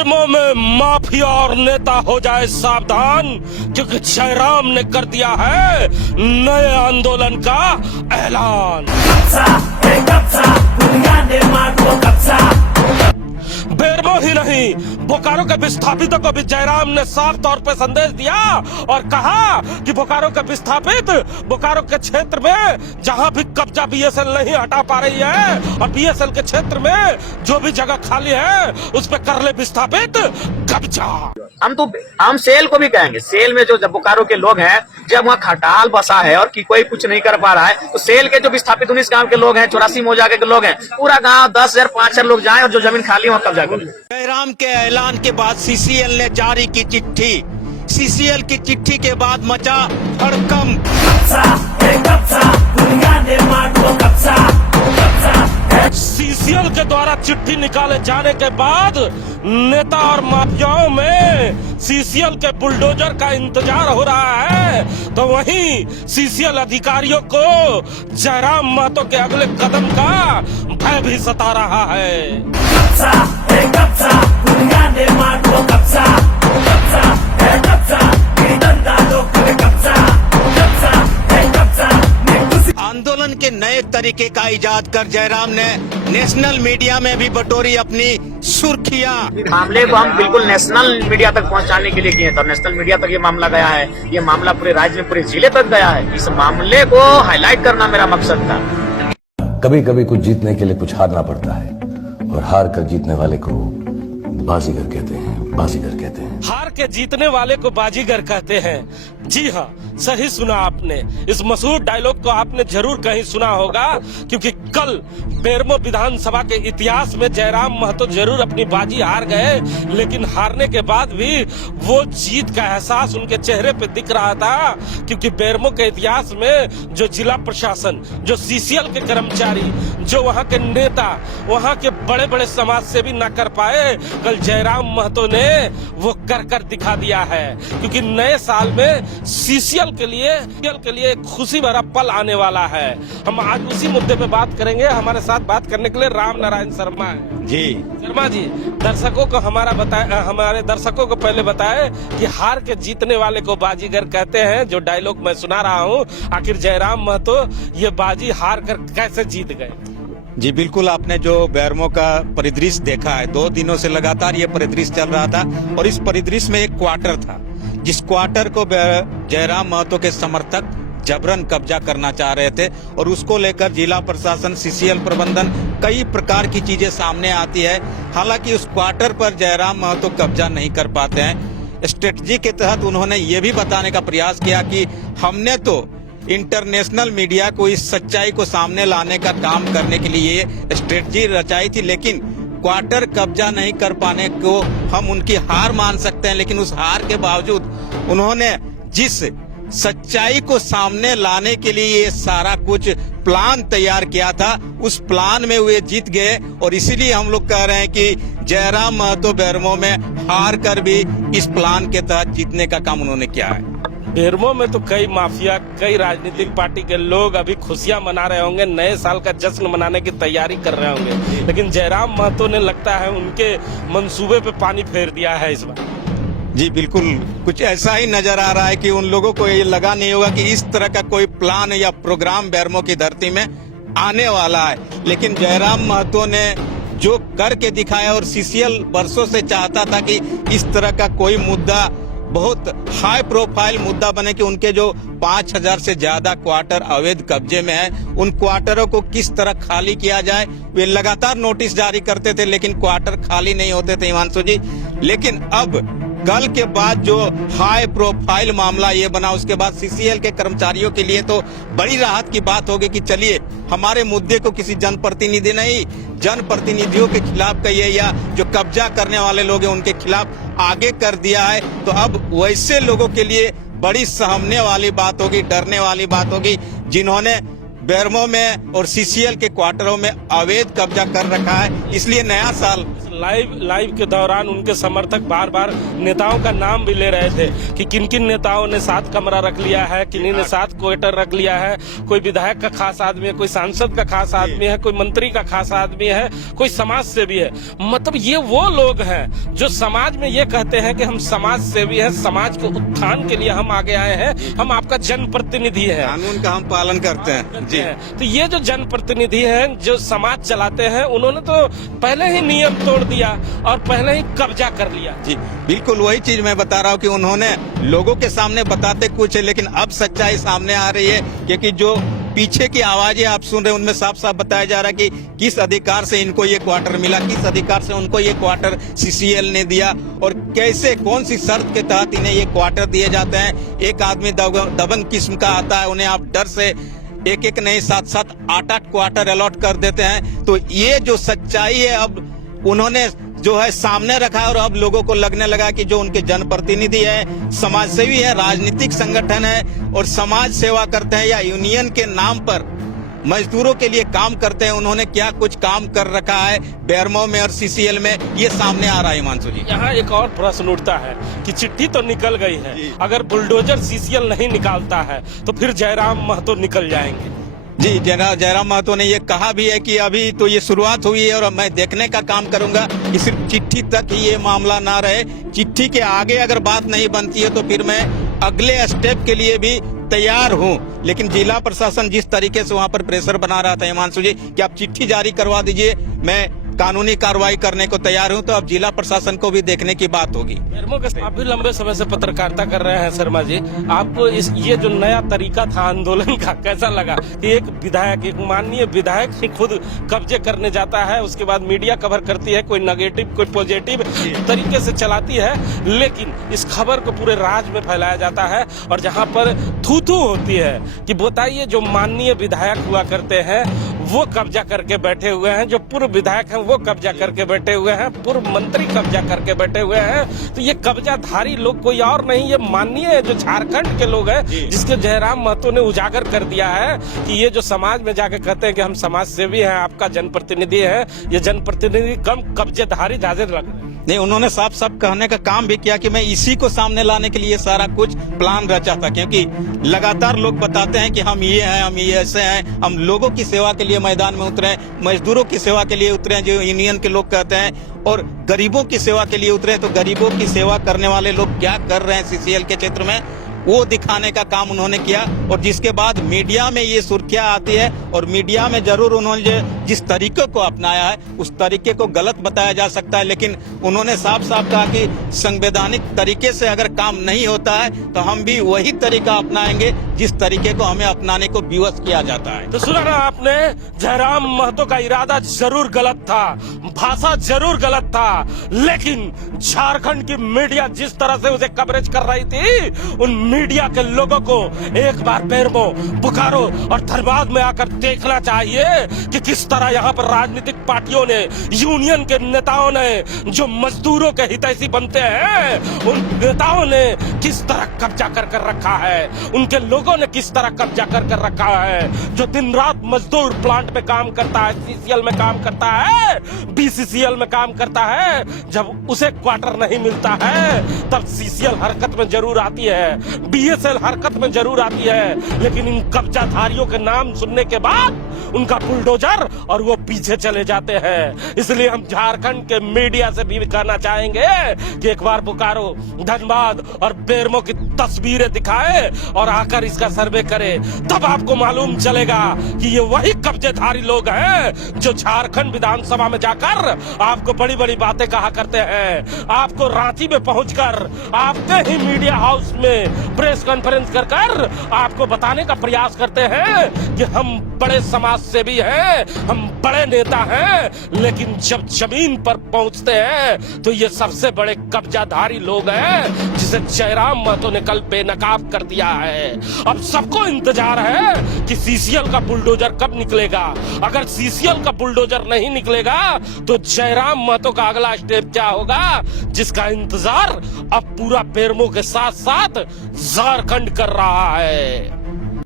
बेरमो में माफिया और नेता हो जाए सावधान, क्योंकि जयराम ने कर दिया है नए आंदोलन का ऐलान। बेरमो ही नहीं, बोकारो के विस्थापितों को भी जयराम ने साफ तौर पर संदेश दिया और कहा कि बोकारो के विस्थापित बोकारो के क्षेत्र में जहां भी कब्जा बीएसएल नहीं हटा पा रही है और बीएसएल के क्षेत्र में जो भी जगह खाली है उस पे कर ले विस्थापित कब्जा। हम सेल को भी कहेंगे, सेल में जो बोकारो के लोग हैं, जब वहाँ खटाल बसा है और कि कोई कुछ नहीं कर पा रहा है, तो सेल के जो विस्थापित 19 गांव के लोग हैं, 84 मौजा के लोग हैं, पूरा गांव 10,000 5,000 लोग जाएं और जो जमीन खाली वहाँ कब्जा करें। जयराम के ऐलान के बाद सीसीएल ने जारी की चिट्ठी। सीसीएल की चिट्ठी के बाद मचा हड़कंप। सीसीएल के द्वारा चिट्ठी निकाले जाने के बाद नेता और माफियाओं में सीसीएल के बुलडोजर का इंतजार हो रहा है, तो वहीं सीसीएल अधिकारियों को जयराम महतो के अगले कदम का भय भी सता रहा है। आंदोलन के नए तरीके का इजाद कर जयराम ने नेशनल मीडिया में भी बटोरी अपनी सुर्खियां। मामले को हम बिल्कुल नेशनल मीडिया तक पहुंचाने के लिए किए थे, नेशनल मीडिया तक ये मामला गया है, ये मामला पूरे राज्य में पूरे जिले तक गया है। इस मामले को हाईलाइट करना मेरा मकसद था। कभी कभी कुछ जीतने के लिए कुछ हारना पड़ता है, और हार कर जीतने वाले को बाजीगर कहते हैं। बाजीगर कहते हैं। हार के जीतने वाले को बाजीगर कहते हैं। जी हाँ, सही सुना आपने। इस मशहूर डायलॉग को आपने जरूर कहीं सुना होगा, क्योंकि कल बेरमो विधानसभा के इतिहास में जयराम महतो जरूर अपनी बाजी हार गए, लेकिन हारने के बाद भी वो जीत का एहसास उनके चेहरे पे दिख रहा था, क्योंकि बेरमो के इतिहास में जो जिला प्रशासन, जो सीसीएल के कर्मचारी, जो वहाँ के नेता, वहाँ के बड़े बड़े समाज सेवी न कर पाए, कल जयराम महतो ने वो कर दिखा दिया है। क्योंकि नए साल में सीसीएल के लिए एक खुशी भरा पल आने वाला है। हम आज उसी मुद्दे पे बात करेंगे। हमारे साथ बात करने के लिए राम नारायण शर्मा है। जी शर्मा जी, दर्शकों को हमारे दर्शकों को पहले बताए कि हार के जीतने वाले को बाजीगर कहते हैं, जो डायलॉग मैं सुना रहा हूँ। आखिर जयराम महतो ये बाजी हार कर कैसे जीत गए? जी बिल्कुल, आपने जो बेरमो का परिदृश्य देखा है, 2 दिनों से लगातार ये परिदृश्य चल रहा था, और इस परिदृश्य में एक क्वार्टर था, जिस क्वार्टर को जयराम महतो के समर्थक जबरन कब्जा करना चाह रहे थे, और उसको लेकर जिला प्रशासन, सीसीएल प्रबंधन, कई प्रकार की चीजें सामने आती है। हालांकि उस क्वार्टर पर जयराम महतो कब्जा नहीं कर पाते हैं। स्ट्रेटजी के तहत उन्होंने ये भी बताने का प्रयास किया कि हमने तो इंटरनेशनल मीडिया को इस सच्चाई को सामने लाने का काम करने के लिए स्ट्रेटजी रचाई थी, लेकिन क्वार्टर कब्जा नहीं कर पाने को हम उनकी हार मान सकते हैं। लेकिन उस हार के बावजूद उन्होंने जिस सच्चाई को सामने लाने के लिए ये सारा कुछ प्लान तैयार किया था, उस प्लान में वे जीत गए, और इसीलिए हम लोग कह रहे हैं कि जयराम महतो बेरमो में हार कर भी इस प्लान के तहत जीतने का काम उन्होंने किया है। बेरमो में तो कई माफिया, कई राजनीतिक पार्टी के लोग अभी खुशियां मना रहे होंगे, नए साल का जश्न मनाने की तैयारी कर रहे होंगे, लेकिन जयराम महतो ने लगता है उनके मंसूबे पे पानी फेर दिया है इस बार। जी बिल्कुल, कुछ ऐसा ही नजर आ रहा है कि उन लोगों को ये लगा नहीं होगा कि इस तरह का कोई प्लान या प्रोग्राम बेरमो की धरती में आने वाला है। लेकिन जयराम महतो ने जो करके दिखाया, और सीसीएल वर्षों से चाहता था कि इस तरह का कोई मुद्दा बहुत हाई प्रोफाइल मुद्दा बने कि उनके जो 5,000 से ज्यादा क्वार्टर अवैध कब्जे में है, उन क्वार्टरों को किस तरह खाली किया जाए। वे लगातार नोटिस जारी करते थे, लेकिन क्वार्टर खाली नहीं होते थे हिमांशु जी। लेकिन अब कल के बाद जो हाई प्रोफाइल मामला ये बना, उसके बाद सीसीएल के कर्मचारियों के लिए तो बड़ी राहत की बात होगी कि चलिए, हमारे मुद्दे को किसी जनप्रतिनिधि नहीं, जनप्रतिनिधियों के खिलाफ कहिए या जो कब्जा करने वाले लोग हैं उनके खिलाफ आगे कर दिया है। तो अब वैसे लोगों के लिए बड़ी सहमने वाली बात होगी, डरने वाली बात होगी, जिन्होंने बेरमो में और सीसीएल के क्वार्टरों में अवैध कब्जा कर रखा है। इसलिए नया साल लाइव के दौरान उनके समर्थक बार बार नेताओं का नाम भी ले रहे थे कि किन किन नेताओं ने साथ कमरा रख लिया है, किन्हीं ने साथ क्वार्टर रख लिया है, कोई विधायक का खास आदमी है, कोई सांसद का खास आदमी है, कोई मंत्री का खास आदमी है, कोई समाज सेवी है। मतलब ये वो लोग हैं जो समाज में ये कहते हैं कि हम समाज सेवी हैं, समाज के उत्थान के लिए हम आगे आए हैं, हम आपका जनप्रतिनिधि है, कानून का हम पालन करते हैं जी। तो ये जो जनप्रतिनिधि हैं जो समाज चलाते हैं, उन्होंने तो पहले ही नियम तोड़ दिया और पहले ही कब्जा कर लिया। जी बिल्कुल वही चीज मैं बता रहा हूँ कि उन्होंने लोगों के सामने बताते कुछ है, लेकिन अब सच्चाई सामने आ रही है, क्योंकि जो पीछे की आवाजें आप सुन रहे हैं उनमें साफ साफ बताया जा रहा है कि किस अधिकार से इनको ये क्वार्टर मिला, किस अधिकार से उनको ये क्वार्टर सीसीएल ने दिया और कैसे कौन सी शर्त के तहत इन्हें ये क्वार्टर दिए जाते हैं। एक आदमी दबंग किस्म का आता है, उन्हें आप डर से एक एक नहीं 7-7 8-8 क्वार्टर अलॉट कर देते हैं। तो ये जो सच्चाई है अब उन्होंने जो है सामने रखा और अब लोगों को लगने लगा कि जो उनके जनप्रतिनिधि है, समाज सेवी है, राजनीतिक संगठन है और समाज सेवा करते हैं या यूनियन के नाम पर मजदूरों के लिए काम करते हैं, उन्होंने क्या कुछ काम कर रखा है बेरमो में और सीसीएल में, ये सामने आ रहा है हिमांशु जी। यहाँ एक और प्रश्न उठता है कि चिट्ठी तो निकल गई है, अगर बुलडोजर सीसीएल नहीं निकालता है तो फिर जयराम महतो निकल जाएंगे। जी जयराम महतो ने ये कहा भी है कि अभी तो ये शुरुआत हुई है और मैं देखने का काम करूंगा कि सिर्फ चिट्ठी तक ही ये मामला ना रहे, चिट्ठी के आगे अगर बात नहीं बनती है तो फिर मैं अगले स्टेप के लिए भी तैयार हूं। लेकिन जिला प्रशासन जिस तरीके से वहां पर प्रेशर बना रहा था हिमांशु जी कि आप चिट्ठी जारी करवा दीजिए, मैं कानूनी कार्रवाई करने को तैयार हूं, तो अब जिला प्रशासन को भी देखने की बात होगी। आप भी लंबे समय से पत्रकारिता कर रहे हैं शर्मा जी, आपको ये जो नया तरीका था आंदोलन का कैसा लगा कि एक विधायक, एक माननीय विधायक ही खुद कब्जे करने जाता है, उसके बाद मीडिया कवर करती है, कोई नेगेटिव कोई पॉजिटिव तरीके से चलाती है, लेकिन इस खबर को पूरे राज्य में फैलाया जाता है और जहां पर थू-थू होती है कि बताइए जो माननीय विधायक हुआ करते हैं वो कब्जा करके बैठे हुए हैं, जो पूर्व विधायक हैं वो कब्जा करके बैठे हुए हैं, पूर्व मंत्री कब्जा करके बैठे हुए हैं। तो ये कब्जाधारी लोग कोई और नहीं, ये माननीय जो झारखंड के लोग हैं, जिसके जयराम महतो ने उजागर कर दिया है कि ये जो समाज में जाके कहते हैं कि हम समाज सेवी हैं, आपका जनप्रतिनिधि है, ये जनप्रतिनिधि कम कब्जेधारी ज्यादा लग रहे हैं। नहीं, उन्होंने साफ साफ कहने का काम भी किया कि मैं इसी को सामने लाने के लिए सारा कुछ प्लान रचा था, क्योंकि लगातार लोग बताते हैं कि हम ये हैं, हम ये ऐसे हैं, हम लोगों की सेवा के लिए मैदान में उतरे, मजदूरों की सेवा के लिए उतरे जो यूनियन के लोग कहते हैं, और गरीबों की सेवा के लिए उतरे। तो गरीबों की सेवा करने वाले लोग क्या कर रहे हैं सीसीएल के क्षेत्र में, वो दिखाने का काम उन्होंने किया। और जिसके बाद मीडिया में ये सुर्खियां आती है और मीडिया में जरूर उन्होंने जिस तरीके को अपनाया है उस तरीके को गलत बताया जा सकता है, लेकिन उन्होंने साफ साफ कहा कि संवैधानिक तरीके से अगर काम नहीं होता है तो हम भी वही तरीका अपनाएंगे जिस तरीके को हमें अपनाने को विवश किया जाता है। तो सुना ना आपने, जयराम महतो का इरादा जरूर गलत था, भाषा जरूर गलत था, लेकिन झारखंड की मीडिया जिस तरह से उसे कवरेज कर रही थी, उन मीडिया के लोगों को एक बार बेरमो, बोकारो और धनबाद में आकर देखना चाहिए कि किस तरह यहाँ पर राजनीतिक पार्टियों ने, यूनियन के नेताओं ने, जो मजदूरों के हितैषी बनते हैं, उन नेताओं ने किस तरह कब्जा कर रखा है, उनके लोगों ने किस तरह कब्जा कर रखा है। जो दिन रात मजदूर प्लांट में काम करता है, सीसीएल में काम करता है, बीसीसीएल में काम करता है, जब उसे क्वार्टर नहीं मिलता है तब सीसीएल हरकत में जरूर आती है, बीएसएल हरकत में जरूर आती है, लेकिन इन कब्जाधारियों के नाम सुनने के बाद उनका बुलडोजर और वो पीछे चले जाते हैं। इसलिए हम झारखंड के मीडिया से भी कहना चाहेंगे कि एक बार बोकारो, धनबाद और बेरमो की तस्वीरें दिखाए और आकर इसका सर्वे करे, तब आपको मालूम चलेगा कि ये वही कब्जेधारी लोग हैं जो झारखंड विधानसभा में जाकर आपको बड़ी बड़ी बातें कहा करते हैं, आपको रांची में पहुंचकर आपके ही मीडिया हाउस में प्रेस कॉन्फ्रेंस कर आपको बताने का प्रयास करते हैं कि हम बड़े समाज सेवी हैं, हम बड़े नेता हैं, लेकिन जब जमीन पर पहुंचते हैं तो ये सबसे बड़े कब्जाधारी लोग हैं जिसे जयराम महतो ने कल बेनकाब कर दिया है। अब सबको इंतजार है कि सीसीएल का बुलडोजर कब निकलेगा। अगर सीसीएल का बुलडोजर नहीं निकलेगा तो जयराम महतो का अगला स्टेप क्या होगा, जिसका इंतजार अब पूरा बेरमो के साथ साथ झारखंड कर रहा है।